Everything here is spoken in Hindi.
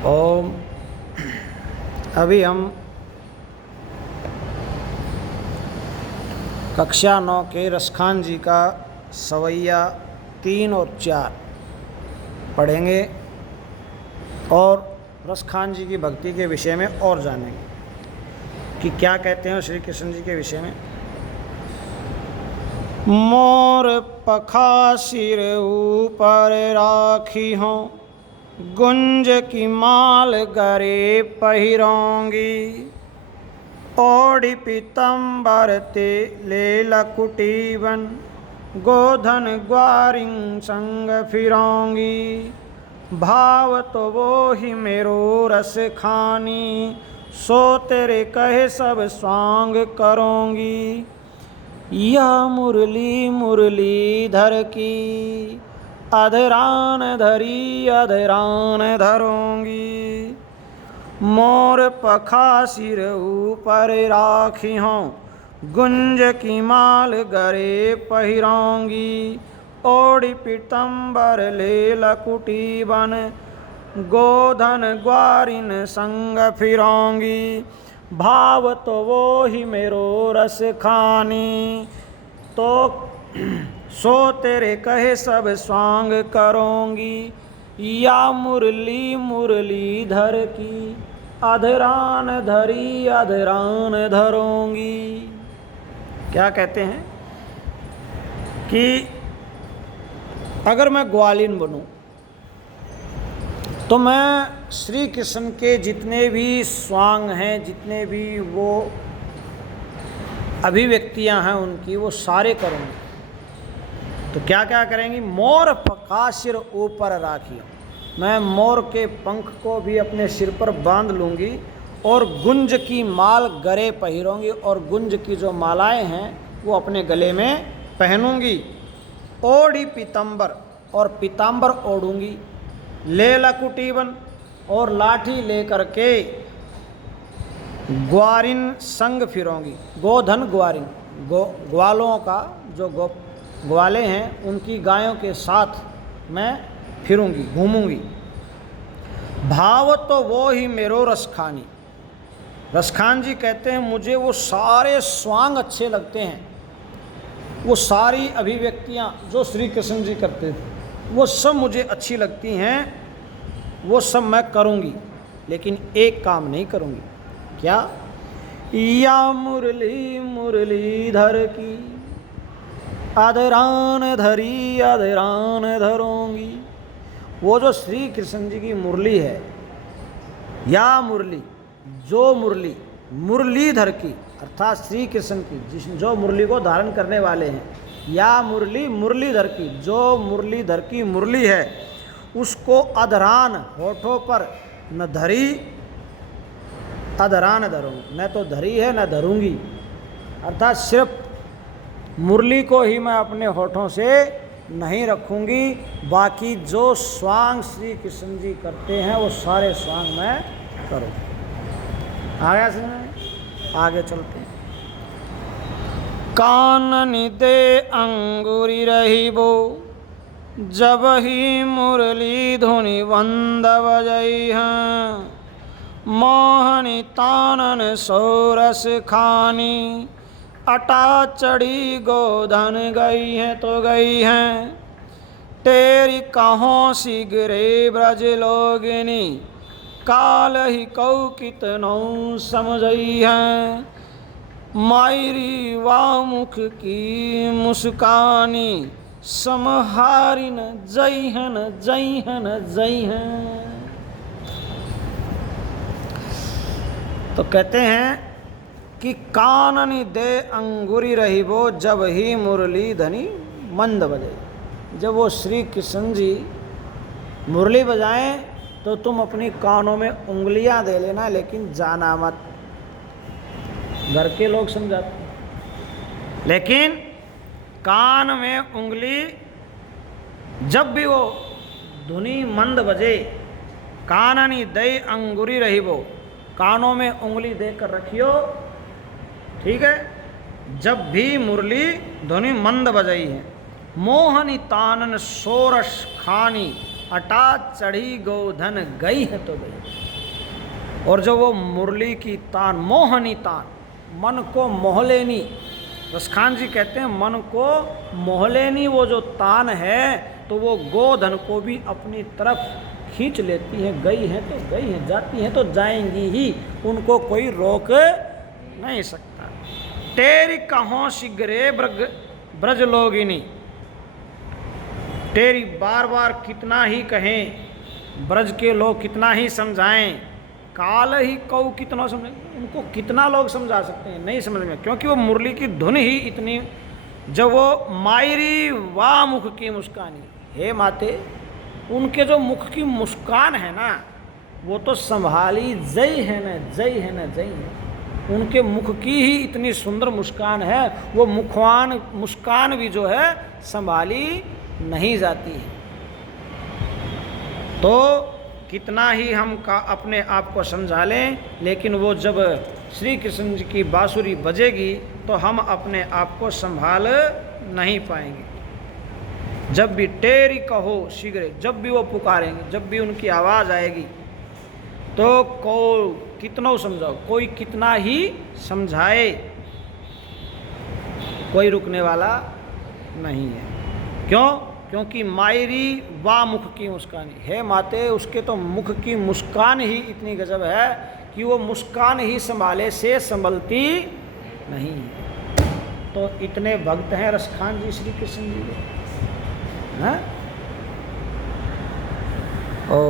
ओम। अभी हम कक्षा 9 के रसखान जी का सवैया 3 और 4 पढ़ेंगे और रसखान जी की भक्ति के विषय में और जानेंगे कि क्या कहते हैं श्री कृष्ण जी के विषय में। मोर पखा सिर ऊपर राखी हों, गुंज की माल गरे पहिरोंगी, ओढ़ी पीतम्बर ते ले लकुटीवन, गोधन ग्वारिं संग फिरोंगी, भाव तो वो ही मेरो रस खानी, सो तेरे कहे सब स्वांग करोंगी, या मुरली मुरलीधर की, अधरान धरी अधरान धरोंगी, मोर पखा सिर ऊपर राखी हों, गुंज की माल गरे पहिरोंगी, ओढ़ी पीतम्बर ले लकुटी बन, गोधन ग्वारिन संग फिरोंगी, भाव तो वो ही मेरो रस खानी, तो सो तेरे कहे सब स्वांग करोंगी, या मुरली मुरलीधर की, अधरान धरी अधरान धरोंगी। क्या कहते हैं कि अगर मैं ग्वालिन बनूं तो मैं श्री कृष्ण के जितने भी स्वांग हैं, जितने भी वो अभिव्यक्तियां हैं उनकी, वो सारे करूँगी। तो क्या क्या करेंगी? मोर पखा सिर ऊपर राखी, मैं मोर के पंख को भी अपने सिर पर बांध लूँगी और गुंज की माल गले पहिरोंगी, और गुंज की जो मालाएं हैं वो अपने गले में पहनूंगी, ओढ़ी पीतम्बर, और पीताम्बर ओढ़ूंगी, ले लकुटीवन, और लाठी लेकर के ग्वारिन संग फिरोंगी, गोधन ग्वारिन, ग्वालों का जो ग्वाले हैं उनकी गायों के साथ मैं फिरूंगी, घूमूंगी, भाव तो वो ही मेरो रसखानी। रसखान जी कहते हैं मुझे वो सारे स्वांग अच्छे लगते हैं, वो सारी अभिव्यक्तियां जो श्री कृष्ण जी करते थे वो सब मुझे अच्छी लगती हैं, वो सब मैं करूंगी, लेकिन एक काम नहीं करूंगी। क्या? या मुरली मुरलीधर की, अधरान धरी अधरान धरोंगी। वो जो श्री कृष्ण जी की मुरली है, या मुरली, जो मुरली मुरलीधर की अर्थात श्री कृष्ण की, जो मुरली को धारण करने वाले हैं, या मुरली मुरलीधर की, जो मुरलीधर की मुरली है, उसको अधरान होठों पर न धरी अधरान धरूंगी, न तो धरी है न धरूंगी, अर्थात सिर्फ मुरली को ही मैं अपने होठों से नहीं रखूंगी, बाकी जो स्वांग श्री कृष्ण जी करते हैं वो सारे स्वांग मैं करूँ। आया सुन, आगे चलते हैं। कानन दे अंगुरी रही बो, जब ही मुरली धुनि वंद बजई हैं, मोहनी तानन सोरस खानी, अटा चढ़ी गोधन गई हैं तो गई हैं, तेरी कहों सी गिरे ब्रज लोगिनी, काल ही कौ कितनौ समझई हैं, मायरी वामुख की मुस्कानी, समहारिन जयहन जयहन जयहन। तो कहते हैं कि काननी दे अंगुरी रही वो, जब ही मुरली धनी मंद बजे। जब वो श्री कृष्ण जी मुरली बजाएं तो तुम अपनी कानों में उंगलियां दे लेना, लेकिन जाना मत। घर के लोग समझाते, लेकिन कान में उंगली, जब भी वो धुनी मंद बजे, काननी दई अंगुरी रही वो, कानों में उंगली देकर रखियो, ठीक है, जब भी मुरली धुनी मंद बजाई है। मोहनी तानन सोरस खानी, अटा चढ़ी गोधन गई है तो गई। और जो वो मुरली की तान, मोहनी तान, मन को मोह लेनी, रसखान जी कहते हैं मन को मोह लेनी वो जो तान है, तो वो गोधन को भी अपनी तरफ खींच लेती है। गई है तो गई है, जाती है तो जाएंगी ही, उनको कोई रोक नहीं सकता। तेरी कहों शीघ्रे ब्रज लोगिनी, तेरी बार बार कितना ही कहें, ब्रज के लोग कितना ही समझाएं, काल ही कऊ कितना समझ, उनको कितना लोग समझा सकते हैं, नहीं समझ में, क्योंकि वो मुरली की धुन ही इतनी, जब वो मायरी वाह मुख की मुस्कानी, हे माते, उनके जो मुख की मुस्कान है ना, वो तो संभाली जय है ना, जय है ना, जय है। उनके मुख की ही इतनी सुंदर मुस्कान है, वो मुस्कान भी जो है संभाली नहीं जाती है। तो कितना ही हम अपने आप को समझा लें, लेकिन वो जब श्री कृष्ण जी की बांसुरी बजेगी तो हम अपने आप को संभाल नहीं पाएंगे। जब भी टेरी कहो शीघ्र, जब भी वो पुकारेंगे, जब भी उनकी आवाज़ आएगी, तो कितना समझाओ, कोई कितना ही समझाए, कोई रुकने वाला नहीं है। क्यों? क्योंकि मायरी वाह मुख की मुस्कान, है माते, उसके तो मुख की मुस्कान ही इतनी गजब है कि वो मुस्कान ही संभाले से संभलती नहीं है। तो इतने भक्त हैं रसखान जी श्री कृष्ण जी के, हैं? ओ